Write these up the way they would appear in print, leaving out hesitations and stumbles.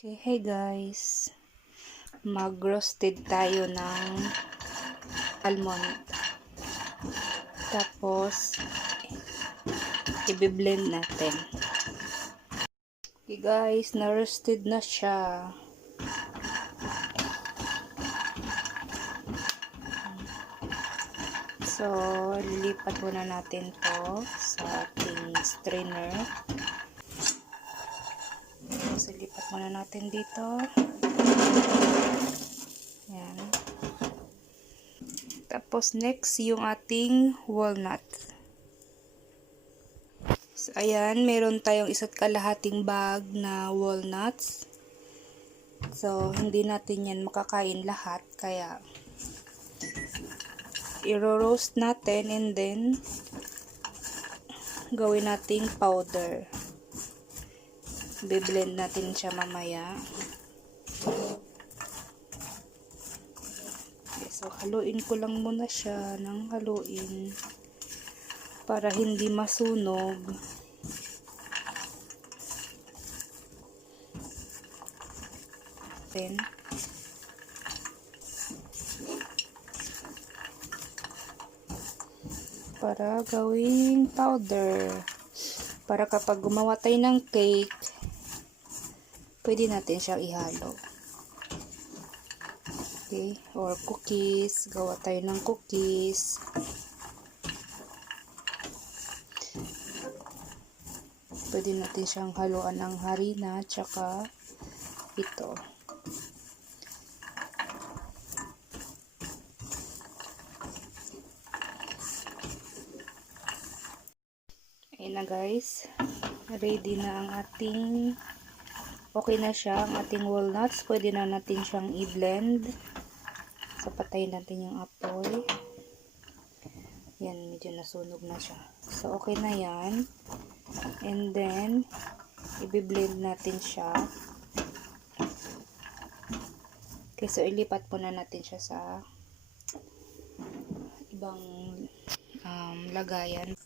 Okay, hey guys. Mag-roasted tayo ng almond. Tapos, i-blend natin. Okay guys, na-roasted na siya. So, lilipat muna natin to sa ating strainer. So, lipat muna natin dito. Yan. Tapos, next, yung ating walnut. So, ayan, meron tayong 1.5 bag na walnuts. So, hindi natin yan makakain lahat. Kaya, i-roast natin and then, gawin nating powder. Be-blend natin siya mamaya. Okay, so, haluin ko lang muna siya ng haluin para hindi masunog. Then, para gawing powder. Para kapag gumawa tayo ng cake, pwede natin siyang ihalo. Okay? Or cookies. Gawa tayo ng cookies. Pwede natin siyang haluan ng harina tsaka ito. Ayan na guys. Ready na ang ating okay na siya ang ating walnuts. Pwede na natin siyang i-blend. So, patayin natin yung apoy. Yan, medyo nasunog na siya. So, okay na yan. And then, i-blend natin siya. Okay, so, ilipat po na natin siya sa ibang lagayan.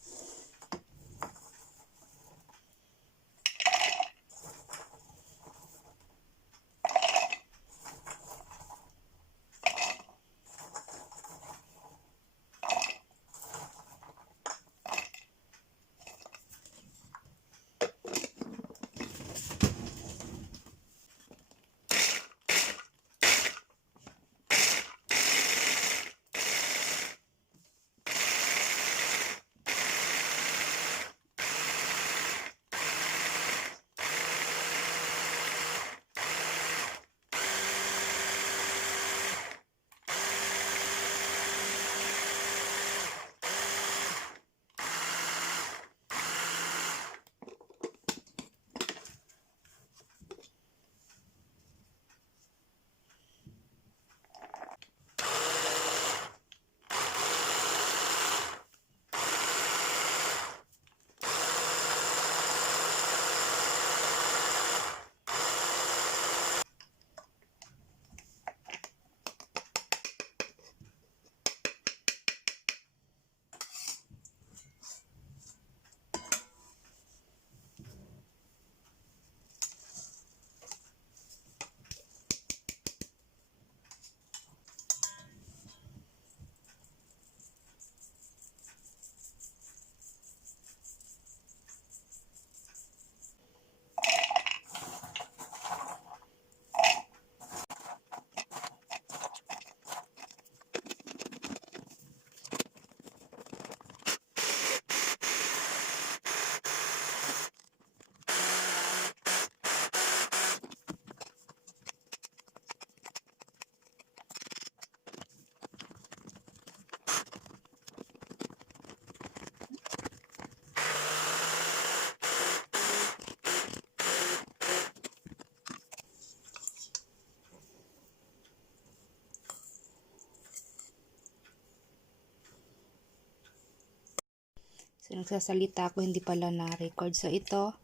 So, nagsasalita ako, hindi pala na-record. So, ito,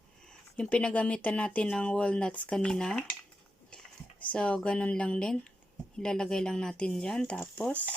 yung pinagamitan natin ng walnuts kanina. So, ganun lang din. Ilalagay lang natin dyan. Tapos,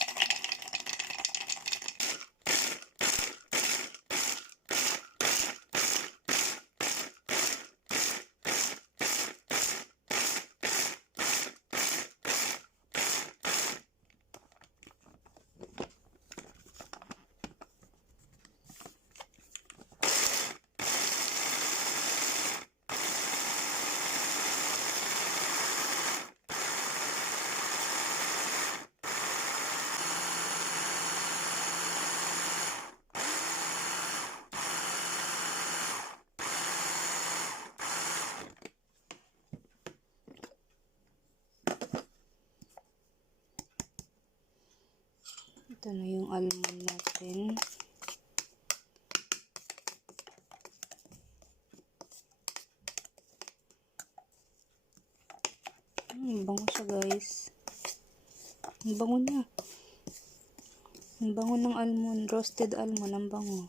Ito na yung almond natin. Bango siya guys. Ang bango niya. Ang bango ng almond. Roasted almond. Ang bango.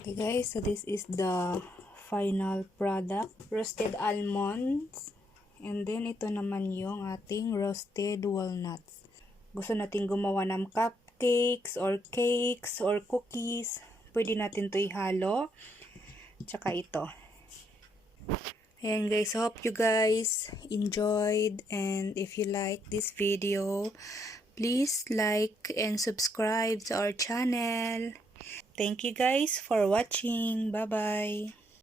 Okay guys, so this is the final product. Roasted almonds. And then ito naman yung ating roasted walnuts. Gusto natin gumawa ng cupcakes or cakes or cookies. Pwede natin to ihalo. Tsaka ito. Ayan guys, hope you guys enjoyed. And if you like this video, please like and subscribe to our channel. Thank you guys for watching. Bye-bye.